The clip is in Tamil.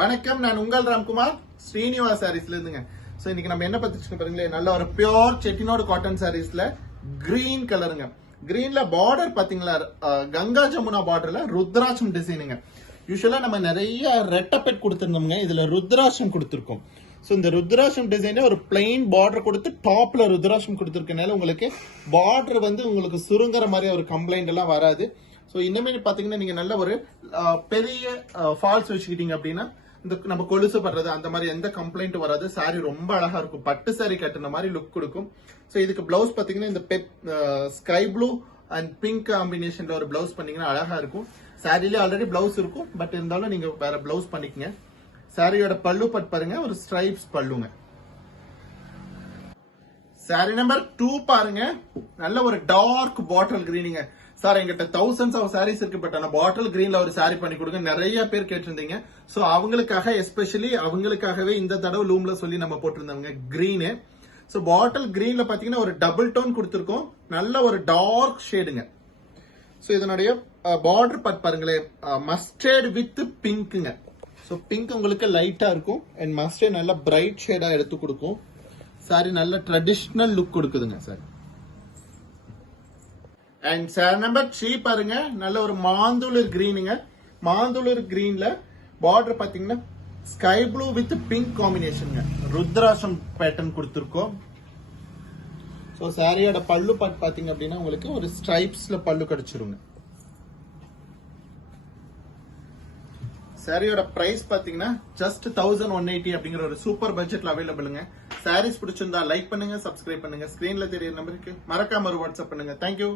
வணக்கம், நான் உங்கள் ராம்குமார் ஸ்ரீனிவாஸ் சாரீஸ்ல இருந்துங்க. சோ இன்னைக்கு நம்ம என்ன பத்திச்சுக்க பாருங்களேன், நல்ல ஒரு பியோர் செட்டிநாடு காட்டன் சாரீஸ்ல கிரீன் கலருங்க. கிரீன்ல பார்டர் பாத்தீங்களா, கங்கா ஜமுனா பார்டர்ல ருத்ராட்சம் டிசைனுங்க. யூஸ்வலா நம்ம நிறைய ரெட்டப்பெட் கொடுத்திருந்தோம்ங்க, இதுல ருத்ராட்சம் கொடுத்திருக்கோம். சோ இந்த ருத்ராட்சம் டிசைனே ஒரு பிளைன் பார்டர் கொடுத்து டாப்ல ருத்ராட்சம் கொடுத்திருக்கனால உங்களுக்கு பார்டர் வந்து உங்களுக்கு சுருங்குற மாதிரி ஒரு கம்ப்ளைண்ட் எல்லாம் வராது. ஸோ இனிமேல் பார்த்தீங்கன்னா நீங்க நல்ல ஒரு பெரிய ஃபால்ஸ் வச்சுக்கிட்டீங்க அப்படின்னா இந்த நம்ம கொலுசு படுறது அந்த மாதிரி எந்த கம்ப்ளைண்ட் வராது. சாரி ரொம்ப அழகா இருக்கும், பட்டு சாரி கட்டுன மாதிரி லுக் கொடுக்கும். ஸோ இதுக்கு பிளவுஸ் பார்த்தீங்கன்னா இந்த ஸ்கை ப்ளூ அண்ட் பிங்க் காம்பினேஷன்ல ஒரு பிளவுஸ் பண்ணீங்கன்னா அழகா இருக்கும். சாரிலேயே ஆல்ரெடி பிளவுஸ் இருக்கும், பட் இருந்தாலும் நீங்க வேற பிளவுஸ் பண்ணிக்கங்க. சாரியோட பல்லு பட் பாருங்க, ஒரு ஸ்ட்ரைப்ஸ் பல்லுங்க. சாரி நம்பர் 2 பாருங்க, நல்ல ஒரு டார்க் பாட்டில் கிரீனிங்க. சார் எங்கிட்ட thousands ஆஃப் சாரீஸ் இருக்கு, பட் ஆனா பாட்டில் கிரீன்ல ஒரு சாரி பண்ணி கொடுங்க நிறைய பேர் கேட்டிருந்தீங்க. சோ அவங்களுக்காக எஸ்பெஷலி அவங்களுக்காகவே இந்த தடவை லூம்ல சொல்லி நம்ம போட்டிருந்தோங்க கிரீனு. சோ பாட்டில் கிரீன்ல பாத்தீங்கன்னா ஒரு டபுள் டோன் கொடுத்திருக்கோம், நல்ல ஒரு டார்க் ஷேடுங்க. சோ இதனுடைய பார்டர் பார்ட் பாருங்களேன், மஸ்டர்ட் வித் பிங்க்குங்க. சோ பிங்க் உங்களுக்கு லைட்டா இருக்கும் அண்ட் மஸ்டர்ட் நல்ல பிரைட் ஷேடா எடுத்து கொடுக்கும். சாரி நல்ல ட்ரெடிஷனல் லுக் கொடுக்குதுங்க சார். அண்ட் சார் நம்பர் 3 பாருங்க, நல்ல ஒரு மாந்துளர் கிரீனுங்க. மாந்துளர் கிரீன்ல பார்டர் பாத்தீங்கன்னா ஸ்கை ப்ளூ வித் பிங்க் காம்பினேஷனுங்க, ருத்ராட்சம் பேட்டர்ன் கொடுத்திருக்கோம். சோ சாரியோட பல்லு பார்ட் பாத்தீங்க அப்படின்னா உங்களுக்கு ஒரு ஸ்ட்ரைப்ஸ்ல பல்லு கிடைச்சிருங்க. சாரியோட பிரைஸ் பாத்தீங்கன்னா ஜஸ்ட் 1180 அப்படிங்கிற ஒரு சூப்பர் பட்ஜெட்ல அவைலபிளுங்க. சாரீஸ் பிடிச்சிருந்தா லைக் பண்ணுங்க, சப்ஸ்கிரைப் பண்ணுங்க, ஸ்கிரீன்ல தெரியற நம்பருக்கு மறக்காம ஒரு வாட்ஸ்அப் பண்ணுங்க. தேங்க்யூ.